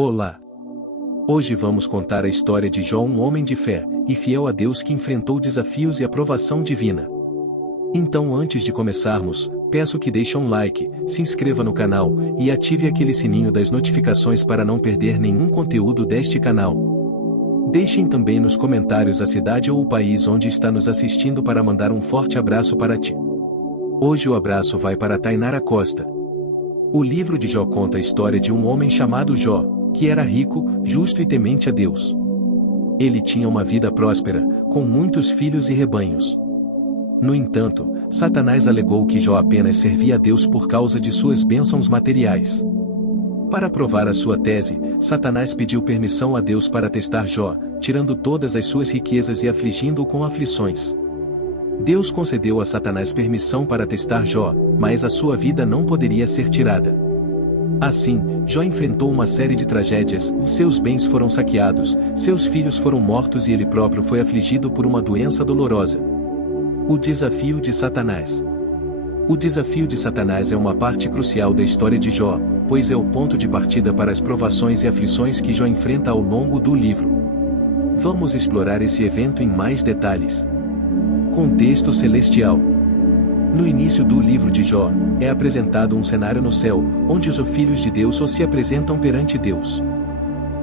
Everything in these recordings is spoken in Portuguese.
Olá! Hoje vamos contar a história de Jó, um homem de fé e fiel a Deus que enfrentou desafios e aprovação divina. Então, antes de começarmos, peço que deixe um like, se inscreva no canal e ative aquele sininho das notificações para não perder nenhum conteúdo deste canal. Deixem também nos comentários a cidade ou o país onde está nos assistindo para mandar um forte abraço para ti. Hoje o abraço vai para Tainara Costa. O livro de Jó conta a história de um homem chamado Jó, que era rico, justo e temente a Deus. Ele tinha uma vida próspera, com muitos filhos e rebanhos. No entanto, Satanás alegou que Jó apenas servia a Deus por causa de suas bênçãos materiais. Para provar a sua tese, Satanás pediu permissão a Deus para testar Jó, tirando todas as suas riquezas e afligindo-o com aflições. Deus concedeu a Satanás permissão para testar Jó, mas a sua vida não poderia ser tirada. Assim, Jó enfrentou uma série de tragédias, seus bens foram saqueados, seus filhos foram mortos e ele próprio foi afligido por uma doença dolorosa. O desafio de Satanás. O desafio de Satanás é uma parte crucial da história de Jó, pois é o ponto de partida para as provações e aflições que Jó enfrenta ao longo do livro. Vamos explorar esse evento em mais detalhes. Contexto celestial. No início do livro de Jó, é apresentado um cenário no céu, onde os filhos de Deus se apresentam perante Deus.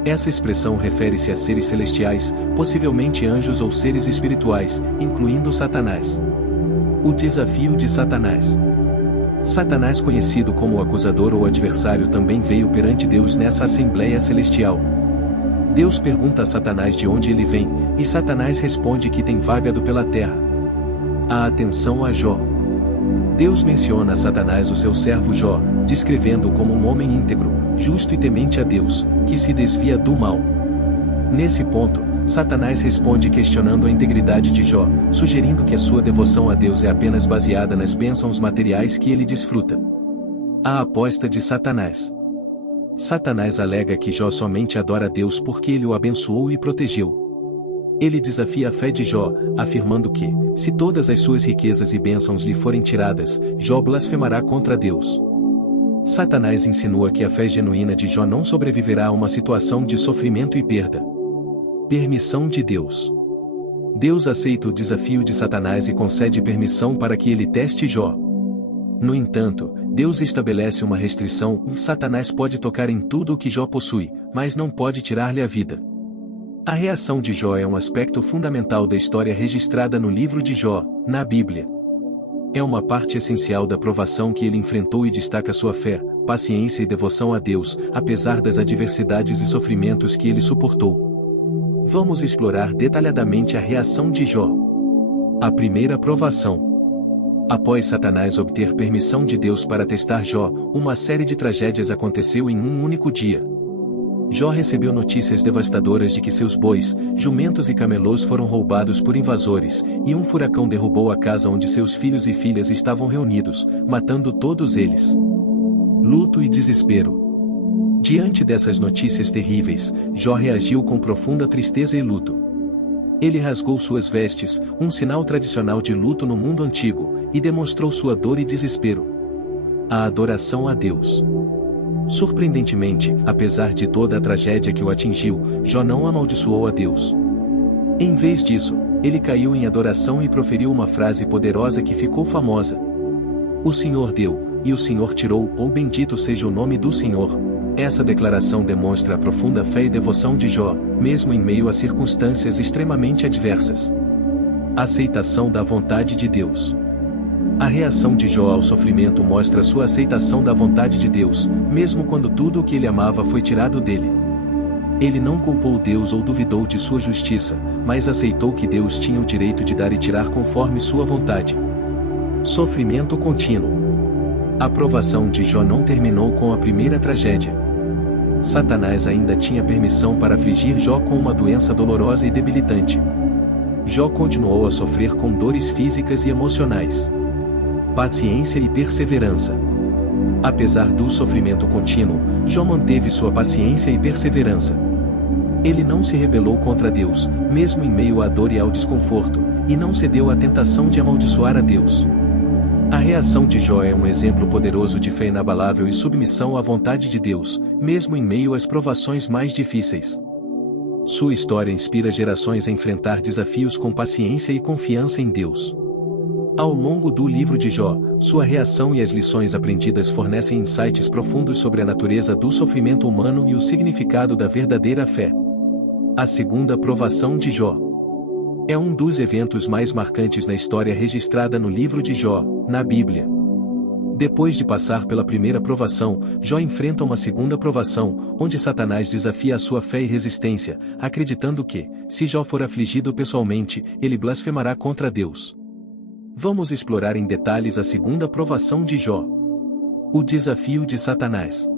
Essa expressão refere-se a seres celestiais, possivelmente anjos ou seres espirituais, incluindo Satanás. O desafio de Satanás. Satanás, conhecido como o acusador ou adversário, também veio perante Deus nessa assembleia celestial. Deus pergunta a Satanás de onde ele vem, e Satanás responde que tem vagado pela terra. A atenção a Jó. Deus menciona a Satanás o seu servo Jó, descrevendo-o como um homem íntegro, justo e temente a Deus, que se desvia do mal. Nesse ponto, Satanás responde questionando a integridade de Jó, sugerindo que a sua devoção a Deus é apenas baseada nas bênçãos materiais que ele desfruta. A aposta de Satanás. Satanás alega que Jó somente adora a Deus porque ele o abençoou e protegeu. Ele desafia a fé de Jó, afirmando que, se todas as suas riquezas e bênçãos lhe forem tiradas, Jó blasfemará contra Deus. Satanás insinua que a fé genuína de Jó não sobreviverá a uma situação de sofrimento e perda. Permissão de Deus. Deus aceita o desafio de Satanás e concede permissão para que ele teste Jó. No entanto, Deus estabelece uma restrição: Satanás pode tocar em tudo o que Jó possui, mas não pode tirar-lhe a vida. A reação de Jó é um aspecto fundamental da história registrada no livro de Jó, na Bíblia. É uma parte essencial da provação que ele enfrentou e destaca sua fé, paciência e devoção a Deus, apesar das adversidades e sofrimentos que ele suportou. Vamos explorar detalhadamente a reação de Jó. A primeira provação. Após Satanás obter permissão de Deus para testar Jó, uma série de tragédias aconteceu em um único dia. Jó recebeu notícias devastadoras de que seus bois, jumentos e camelôs foram roubados por invasores, e um furacão derrubou a casa onde seus filhos e filhas estavam reunidos, matando todos eles. Luto e desespero. Diante dessas notícias terríveis, Jó reagiu com profunda tristeza e luto. Ele rasgou suas vestes, um sinal tradicional de luto no mundo antigo, e demonstrou sua dor e desespero. A adoração a Deus. Surpreendentemente, apesar de toda a tragédia que o atingiu, Jó não amaldiçoou a Deus. Em vez disso, ele caiu em adoração e proferiu uma frase poderosa que ficou famosa: "O Senhor deu, e o Senhor tirou, ou bendito seja o nome do Senhor." Essa declaração demonstra a profunda fé e devoção de Jó, mesmo em meio a circunstâncias extremamente adversas. Aceitação da vontade de Deus. A reação de Jó ao sofrimento mostra sua aceitação da vontade de Deus, mesmo quando tudo o que ele amava foi tirado dele. Ele não culpou Deus ou duvidou de sua justiça, mas aceitou que Deus tinha o direito de dar e tirar conforme sua vontade. Sofrimento contínuo. A provação de Jó não terminou com a primeira tragédia. Satanás ainda tinha permissão para afligir Jó com uma doença dolorosa e debilitante. Jó continuou a sofrer com dores físicas e emocionais. Paciência e perseverança. Apesar do sofrimento contínuo, Jó manteve sua paciência e perseverança. Ele não se rebelou contra Deus, mesmo em meio à dor e ao desconforto, e não cedeu à tentação de amaldiçoar a Deus. A reação de Jó é um exemplo poderoso de fé inabalável e submissão à vontade de Deus, mesmo em meio às provações mais difíceis. Sua história inspira gerações a enfrentar desafios com paciência e confiança em Deus. Ao longo do livro de Jó, sua reação e as lições aprendidas fornecem insights profundos sobre a natureza do sofrimento humano e o significado da verdadeira fé. A segunda provação de Jó é um dos eventos mais marcantes na história registrada no livro de Jó, na Bíblia. Depois de passar pela primeira provação, Jó enfrenta uma segunda provação, onde Satanás desafia a sua fé e resistência, acreditando que, se Jó for afligido pessoalmente, ele blasfemará contra Deus. Vamos explorar em detalhes a segunda provação de Jó. O desafio de Satanás.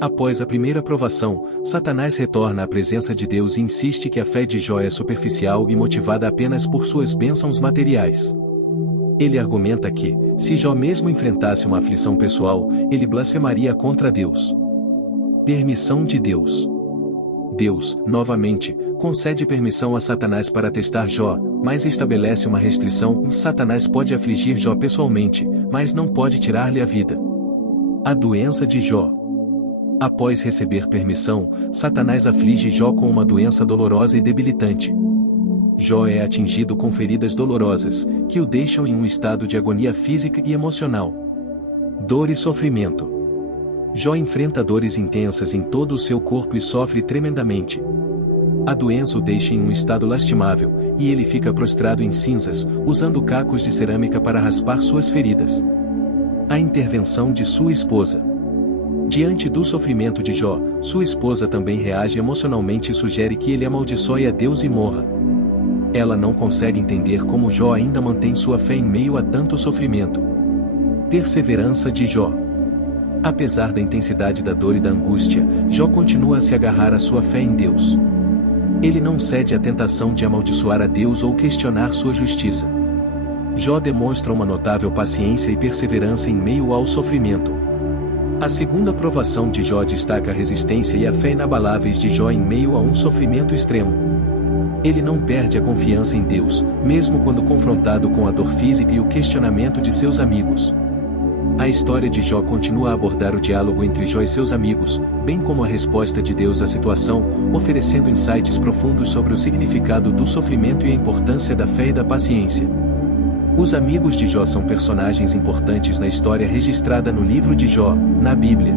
Após a primeira provação, Satanás retorna à presença de Deus e insiste que a fé de Jó é superficial e motivada apenas por suas bênçãos materiais. Ele argumenta que, se Jó mesmo enfrentasse uma aflição pessoal, ele blasfemaria contra Deus. Permissão de Deus. Deus, novamente, concede permissão a Satanás para testar Jó, mas estabelece uma restrição: Satanás pode afligir Jó pessoalmente, mas não pode tirar-lhe a vida. A doença de Jó. Após receber permissão, Satanás aflige Jó com uma doença dolorosa e debilitante. Jó é atingido com feridas dolorosas, que o deixam em um estado de agonia física e emocional. Dor e sofrimento. Jó enfrenta dores intensas em todo o seu corpo e sofre tremendamente. A doença o deixa em um estado lastimável, e ele fica prostrado em cinzas, usando cacos de cerâmica para raspar suas feridas. A intervenção de sua esposa. Diante do sofrimento de Jó, sua esposa também reage emocionalmente e sugere que ele amaldiçoe a Deus e morra. Ela não consegue entender como Jó ainda mantém sua fé em meio a tanto sofrimento. Perseverança de Jó. Apesar da intensidade da dor e da angústia, Jó continua a se agarrar à sua fé em Deus. Ele não cede à tentação de amaldiçoar a Deus ou questionar sua justiça. Jó demonstra uma notável paciência e perseverança em meio ao sofrimento. A segunda provação de Jó destaca a resistência e a fé inabaláveis de Jó em meio a um sofrimento extremo. Ele não perde a confiança em Deus, mesmo quando confrontado com a dor física e o questionamento de seus amigos. A história de Jó continua a abordar o diálogo entre Jó e seus amigos, bem como a resposta de Deus à situação, oferecendo insights profundos sobre o significado do sofrimento e a importância da fé e da paciência. Os amigos de Jó são personagens importantes na história registrada no livro de Jó, na Bíblia.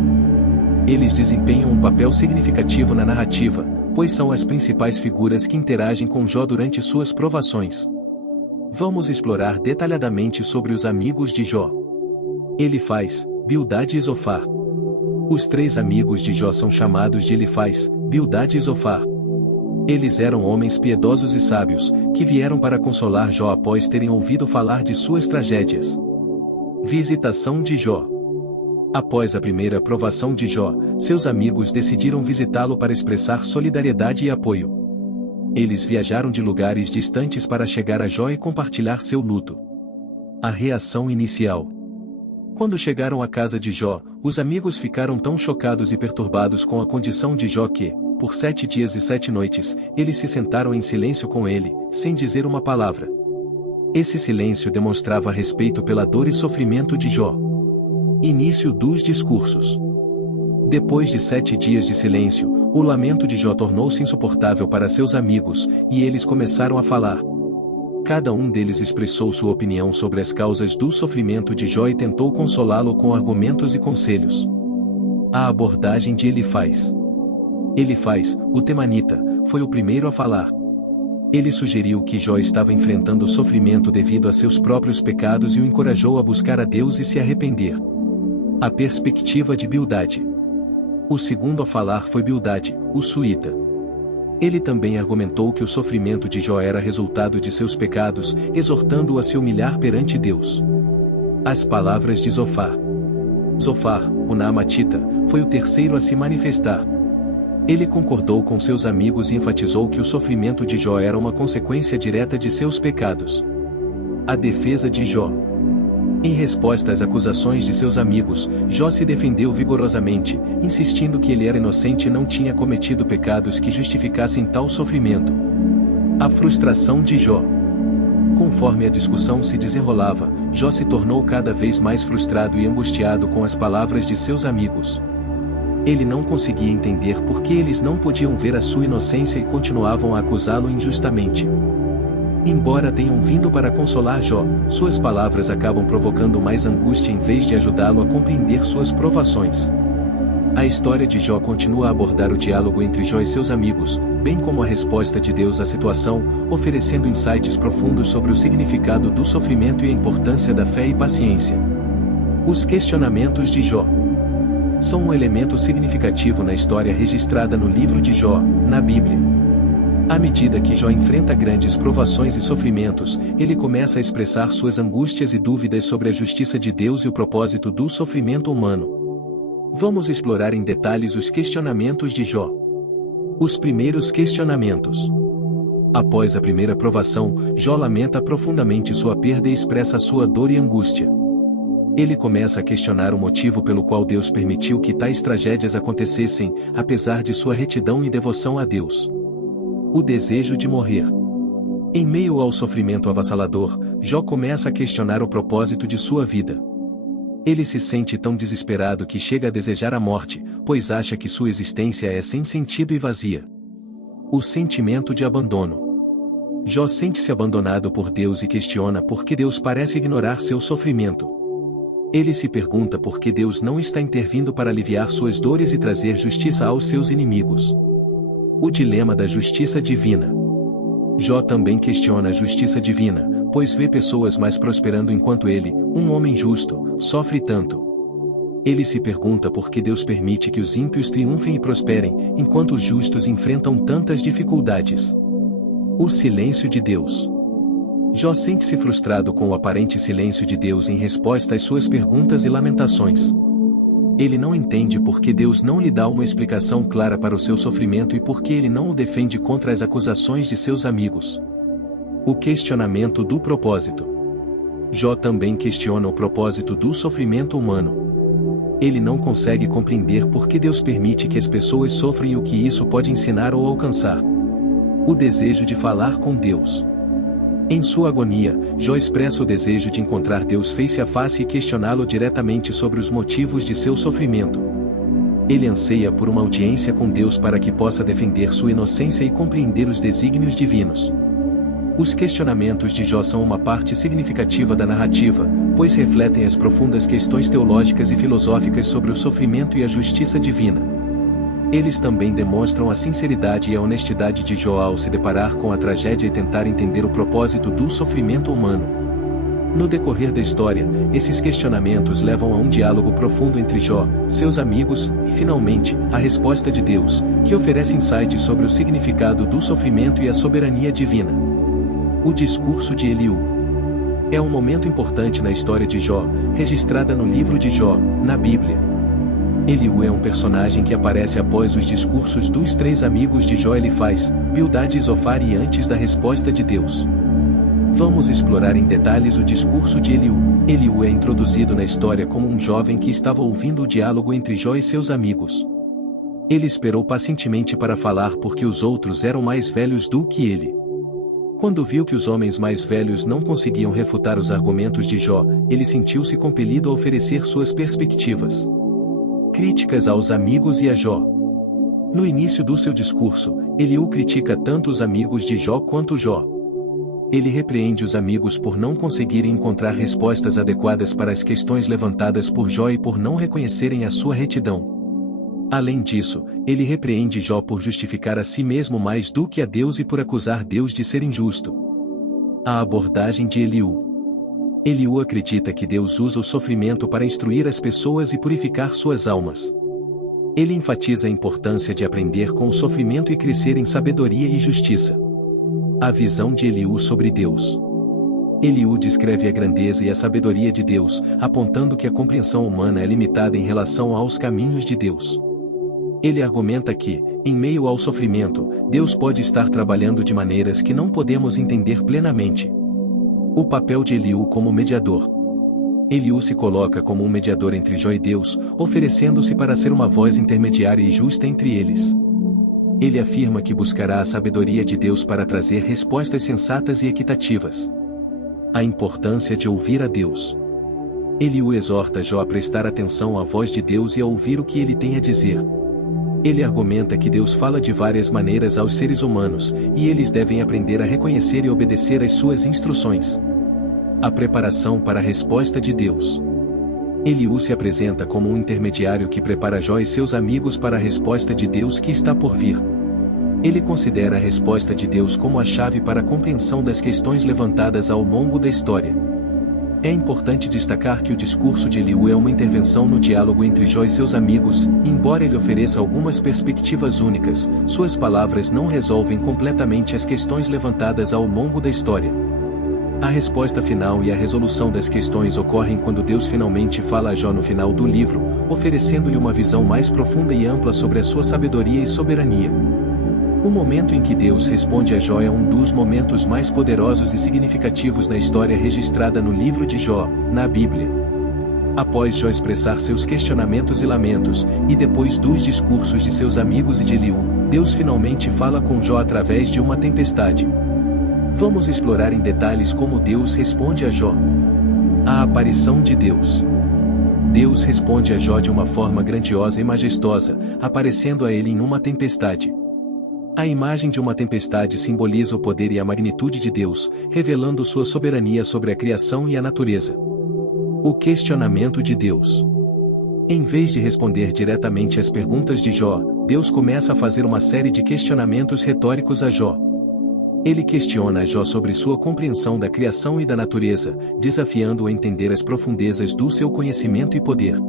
Eles desempenham um papel significativo na narrativa, pois são as principais figuras que interagem com Jó durante suas provações. Vamos explorar detalhadamente sobre os amigos de Jó. Elifaz, Bildade e Zofar. Os três amigos de Jó são chamados de Elifaz, Bildade e Zofar. Eles eram homens piedosos e sábios, que vieram para consolar Jó após terem ouvido falar de suas tragédias. Visitação de Jó. Após a primeira provação de Jó, seus amigos decidiram visitá-lo para expressar solidariedade e apoio. Eles viajaram de lugares distantes para chegar a Jó e compartilhar seu luto. A reação inicial. Quando chegaram à casa de Jó, os amigos ficaram tão chocados e perturbados com a condição de Jó que, por 7 dias e 7 noites, eles se sentaram em silêncio com ele, sem dizer uma palavra. Esse silêncio demonstrava respeito pela dor e sofrimento de Jó. Início dos discursos. Depois de 7 dias de silêncio, o lamento de Jó tornou-se insuportável para seus amigos, e eles começaram a falar. Cada um deles expressou sua opinião sobre as causas do sofrimento de Jó e tentou consolá-lo com argumentos e conselhos. A abordagem de Elifaz. Elifaz, o temanita, foi o primeiro a falar. Ele sugeriu que Jó estava enfrentando sofrimento devido a seus próprios pecados e o encorajou a buscar a Deus e se arrepender. A perspectiva de Bildade. O segundo a falar foi Bildade, o suíta. Ele também argumentou que o sofrimento de Jó era resultado de seus pecados, exortando-o a se humilhar perante Deus. As palavras de Zofar. Zofar, o Naamatita, foi o terceiro a se manifestar. Ele concordou com seus amigos e enfatizou que o sofrimento de Jó era uma consequência direta de seus pecados. A defesa de Jó. Em resposta às acusações de seus amigos, Jó se defendeu vigorosamente, insistindo que ele era inocente e não tinha cometido pecados que justificassem tal sofrimento. A frustração de Jó. Conforme a discussão se desenrolava, Jó se tornou cada vez mais frustrado e angustiado com as palavras de seus amigos. Ele não conseguia entender por que eles não podiam ver a sua inocência e continuavam a acusá-lo injustamente. Embora tenham vindo para consolar Jó, suas palavras acabam provocando mais angústia em vez de ajudá-lo a compreender suas provações. A história de Jó continua a abordar o diálogo entre Jó e seus amigos, bem como a resposta de Deus à situação, oferecendo insights profundos sobre o significado do sofrimento e a importância da fé e paciência. Os questionamentos de Jó são um elemento significativo na história registrada no livro de Jó, na Bíblia. À medida que Jó enfrenta grandes provações e sofrimentos, ele começa a expressar suas angústias e dúvidas sobre a justiça de Deus e o propósito do sofrimento humano. Vamos explorar em detalhes os questionamentos de Jó. Os primeiros questionamentos. Após a primeira provação, Jó lamenta profundamente sua perda e expressa sua dor e angústia. Ele começa a questionar o motivo pelo qual Deus permitiu que tais tragédias acontecessem, apesar de sua retidão e devoção a Deus. O desejo de morrer. Em meio ao sofrimento avassalador, Jó começa a questionar o propósito de sua vida. Ele se sente tão desesperado que chega a desejar a morte, pois acha que sua existência é sem sentido e vazia. O sentimento de abandono. Jó sente-se abandonado por Deus e questiona por que Deus parece ignorar seu sofrimento. Ele se pergunta por que Deus não está intervindo para aliviar suas dores e trazer justiça aos seus inimigos. O dilema da justiça divina. Jó também questiona a justiça divina, pois vê pessoas mais prosperando enquanto ele, um homem justo, sofre tanto. Ele se pergunta por que Deus permite que os ímpios triunfem e prosperem, enquanto os justos enfrentam tantas dificuldades. O silêncio de Deus. Jó sente-se frustrado com o aparente silêncio de Deus em resposta às suas perguntas e lamentações. Ele não entende por que Deus não lhe dá uma explicação clara para o seu sofrimento e por que ele não o defende contra as acusações de seus amigos. O questionamento do propósito. Jó também questiona o propósito do sofrimento humano. Ele não consegue compreender por que Deus permite que as pessoas sofram e o que isso pode ensinar ou alcançar. O desejo de falar com Deus. Em sua agonia, Jó expressa o desejo de encontrar Deus face a face e questioná-lo diretamente sobre os motivos de seu sofrimento. Ele anseia por uma audiência com Deus para que possa defender sua inocência e compreender os desígnios divinos. Os questionamentos de Jó são uma parte significativa da narrativa, pois refletem as profundas questões teológicas e filosóficas sobre o sofrimento e a justiça divina. Eles também demonstram a sinceridade e a honestidade de Jó ao se deparar com a tragédia e tentar entender o propósito do sofrimento humano. No decorrer da história, esses questionamentos levam a um diálogo profundo entre Jó, seus amigos, e finalmente, a resposta de Deus, que oferece insights sobre o significado do sofrimento e a soberania divina. O discurso de Eliú. É um momento importante na história de Jó, registrada no livro de Jó, na Bíblia. Eliú é um personagem que aparece após os discursos dos três amigos de Jó, Elifaz, Bildade e Zofar, e antes da resposta de Deus. Vamos explorar em detalhes o discurso de Eliú. Eliú é introduzido na história como um jovem que estava ouvindo o diálogo entre Jó e seus amigos. Ele esperou pacientemente para falar porque os outros eram mais velhos do que ele. Quando viu que os homens mais velhos não conseguiam refutar os argumentos de Jó, ele sentiu-se compelido a oferecer suas perspectivas. Críticas aos amigos e a Jó. No início do seu discurso, Eliú critica tanto os amigos de Jó quanto Jó. Ele repreende os amigos por não conseguirem encontrar respostas adequadas para as questões levantadas por Jó e por não reconhecerem a sua retidão. Além disso, ele repreende Jó por justificar a si mesmo mais do que a Deus e por acusar Deus de ser injusto. A abordagem de Eliú. Eliú acredita que Deus usa o sofrimento para instruir as pessoas e purificar suas almas. Ele enfatiza a importância de aprender com o sofrimento e crescer em sabedoria e justiça. A visão de Eliú sobre Deus. Eliú descreve a grandeza e a sabedoria de Deus, apontando que a compreensão humana é limitada em relação aos caminhos de Deus. Ele argumenta que, em meio ao sofrimento, Deus pode estar trabalhando de maneiras que não podemos entender plenamente. O papel de Eliú como mediador. Eliú se coloca como um mediador entre Jó e Deus, oferecendo-se para ser uma voz intermediária e justa entre eles. Ele afirma que buscará a sabedoria de Deus para trazer respostas sensatas e equitativas. A importância de ouvir a Deus. Eliú exorta Jó a prestar atenção à voz de Deus e a ouvir o que ele tem a dizer. Ele argumenta que Deus fala de várias maneiras aos seres humanos, e eles devem aprender a reconhecer e obedecer às suas instruções. A preparação para a resposta de Deus. Eliú se apresenta como um intermediário que prepara Jó e seus amigos para a resposta de Deus que está por vir. Ele considera a resposta de Deus como a chave para a compreensão das questões levantadas ao longo da história. É importante destacar que o discurso de Eliú é uma intervenção no diálogo entre Jó e seus amigos, embora ele ofereça algumas perspectivas únicas, suas palavras não resolvem completamente as questões levantadas ao longo da história. A resposta final e a resolução das questões ocorrem quando Deus finalmente fala a Jó no final do livro, oferecendo-lhe uma visão mais profunda e ampla sobre a sua sabedoria e soberania. O momento em que Deus responde a Jó é um dos momentos mais poderosos e significativos na história registrada no livro de Jó, na Bíblia. Após Jó expressar seus questionamentos e lamentos, e depois dos discursos de seus amigos e de Eliú, Deus finalmente fala com Jó através de uma tempestade. Vamos explorar em detalhes como Deus responde a Jó. A aparição de Deus. Deus responde a Jó de uma forma grandiosa e majestosa, aparecendo a ele em uma tempestade. A imagem de uma tempestade simboliza o poder e a magnitude de Deus, revelando sua soberania sobre a criação e a natureza. O questionamento de Deus. Em vez de responder diretamente às perguntas de Jó, Deus começa a fazer uma série de questionamentos retóricos a Jó. Ele questiona a Jó sobre sua compreensão da criação e da natureza, desafiando-o a entender as profundezas do seu conhecimento e poder.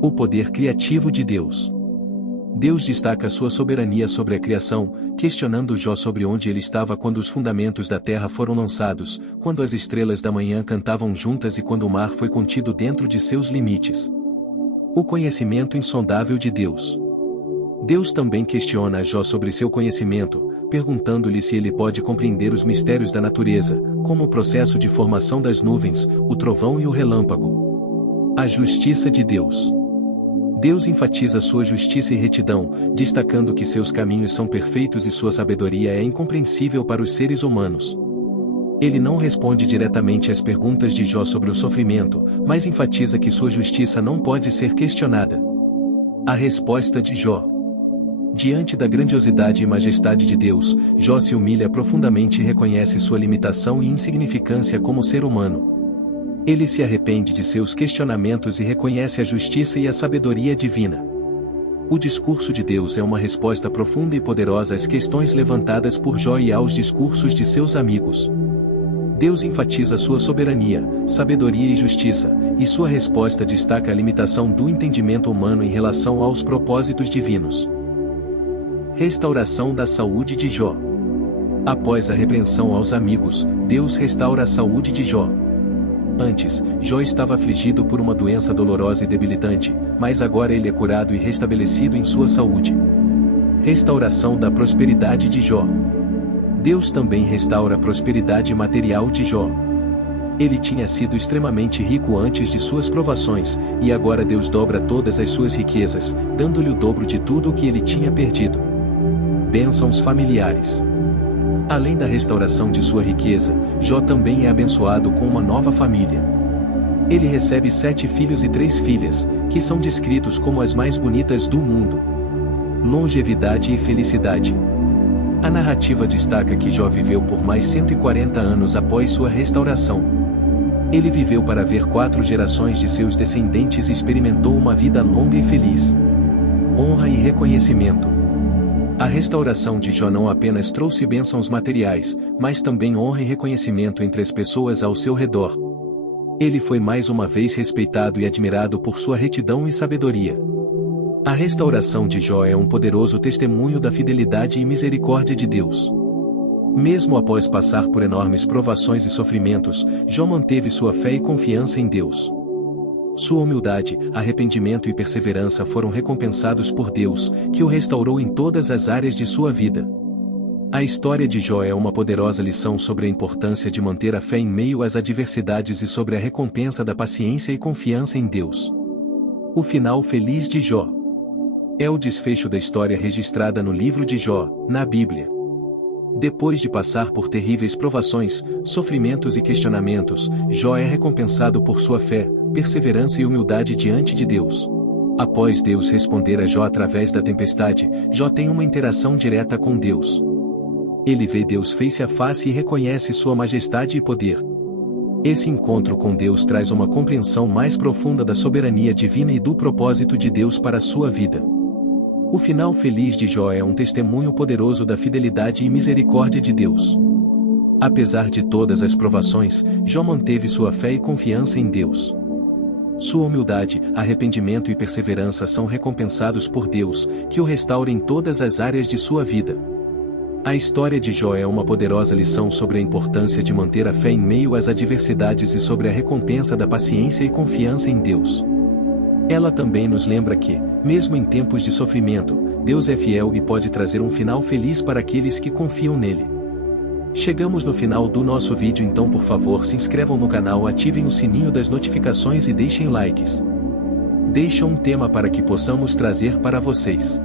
O poder criativo de Deus. Deus destaca sua soberania sobre a criação, questionando Jó sobre onde ele estava quando os fundamentos da terra foram lançados, quando as estrelas da manhã cantavam juntas e quando o mar foi contido dentro de seus limites. O conhecimento insondável de Deus. Deus também questiona a Jó sobre seu conhecimento, perguntando-lhe se ele pode compreender os mistérios da natureza, como o processo de formação das nuvens, o trovão e o relâmpago. A justiça de Deus. Deus enfatiza sua justiça e retidão, destacando que seus caminhos são perfeitos e sua sabedoria é incompreensível para os seres humanos. Ele não responde diretamente às perguntas de Jó sobre o sofrimento, mas enfatiza que sua justiça não pode ser questionada. A resposta de Jó. Diante da grandiosidade e majestade de Deus, Jó se humilha profundamente e reconhece sua limitação e insignificância como ser humano. Ele se arrepende de seus questionamentos e reconhece a justiça e a sabedoria divina. O discurso de Deus é uma resposta profunda e poderosa às questões levantadas por Jó e aos discursos de seus amigos. Deus enfatiza sua soberania, sabedoria e justiça, e sua resposta destaca a limitação do entendimento humano em relação aos propósitos divinos. Restauração da saúde de Jó. Após a repreensão aos amigos, Deus restaura a saúde de Jó. Antes, Jó estava afligido por uma doença dolorosa e debilitante, mas agora ele é curado e restabelecido em sua saúde. Restauração da prosperidade de Jó. Deus também restaura a prosperidade material de Jó. Ele tinha sido extremamente rico antes de suas provações, e agora Deus dobra todas as suas riquezas, dando-lhe o dobro de tudo o que ele tinha perdido. Bênçãos familiares. Além da restauração de sua riqueza, Jó também é abençoado com uma nova família. Ele recebe 7 filhos e 3 filhas, que são descritos como as mais bonitas do mundo. Longevidade e felicidade. A narrativa destaca que Jó viveu por mais 140 anos após sua restauração. Ele viveu para ver 4 gerações de seus descendentes e experimentou uma vida longa e feliz. Honra e reconhecimento. A restauração de Jó não apenas trouxe bênçãos materiais, mas também honra e reconhecimento entre as pessoas ao seu redor. Ele foi mais uma vez respeitado e admirado por sua retidão e sabedoria. A restauração de Jó é um poderoso testemunho da fidelidade e misericórdia de Deus. Mesmo após passar por enormes provações e sofrimentos, Jó manteve sua fé e confiança em Deus. Sua humildade, arrependimento e perseverança foram recompensados por Deus, que o restaurou em todas as áreas de sua vida. A história de Jó é uma poderosa lição sobre a importância de manter a fé em meio às adversidades e sobre a recompensa da paciência e confiança em Deus. O final feliz de Jó. É o desfecho da história registrada no livro de Jó, na Bíblia. Depois de passar por terríveis provações, sofrimentos e questionamentos, Jó é recompensado por sua fé, perseverança e humildade diante de Deus. Após Deus responder a Jó através da tempestade, Jó tem uma interação direta com Deus. Ele vê Deus face a face e reconhece sua majestade e poder. Esse encontro com Deus traz uma compreensão mais profunda da soberania divina e do propósito de Deus para a sua vida. O final feliz de Jó é um testemunho poderoso da fidelidade e misericórdia de Deus. Apesar de todas as provações, Jó manteve sua fé e confiança em Deus. Sua humildade, arrependimento e perseverança são recompensados por Deus, que o restaura em todas as áreas de sua vida. A história de Jó é uma poderosa lição sobre a importância de manter a fé em meio às adversidades e sobre a recompensa da paciência e confiança em Deus. Ela também nos lembra que, mesmo em tempos de sofrimento, Deus é fiel e pode trazer um final feliz para aqueles que confiam nele. Chegamos no final do nosso vídeo, então por favor se inscrevam no canal, ativem o sininho das notificações e deixem likes. Deixa um tema para que possamos trazer para vocês.